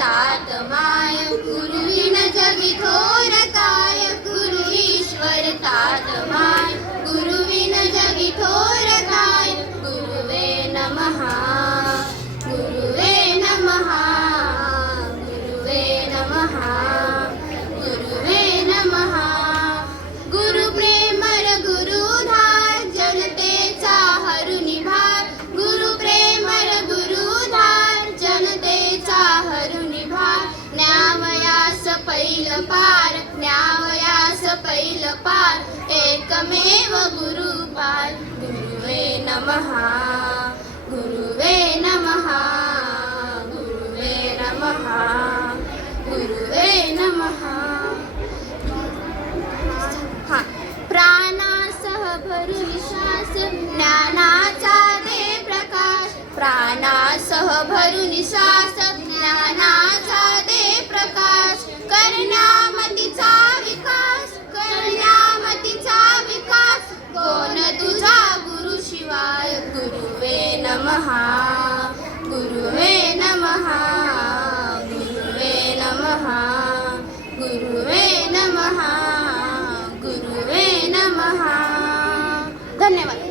तात माय गुरुविन जगी थोर काय गुरु ईश्वर तात माय गुरुविन जगी थोर काय गुरुवे नमः गुरुवे नमः गुरुवे नमः गुरुवे नमः गुरु प्रेमर गुरुधार जनतेचा हरुनी भार गुरु प्रेमर गुरुधार जनतेचा हरुनी भार न्यावयास पैल पार न्यावयास पैल पार एकमेव गुरुपाल गुरुवे नमः गुरुवे नमः गुरुवे नमः गुरुवे नमः प्राणासह भरू निश्वास ज्ञानाचा दे प्रकाश प्राणासह भरू निश्वास ज्ञानाचा दे प्रकाश करण्यामतीचा विकास करण्यामतीचा विकास कोण तुझा गुरु शिवाय गुरुवे नमः गुरुवे नमः गुरुवे नमः गुरुवे नमः गुरुवे नमः धन्यवाद.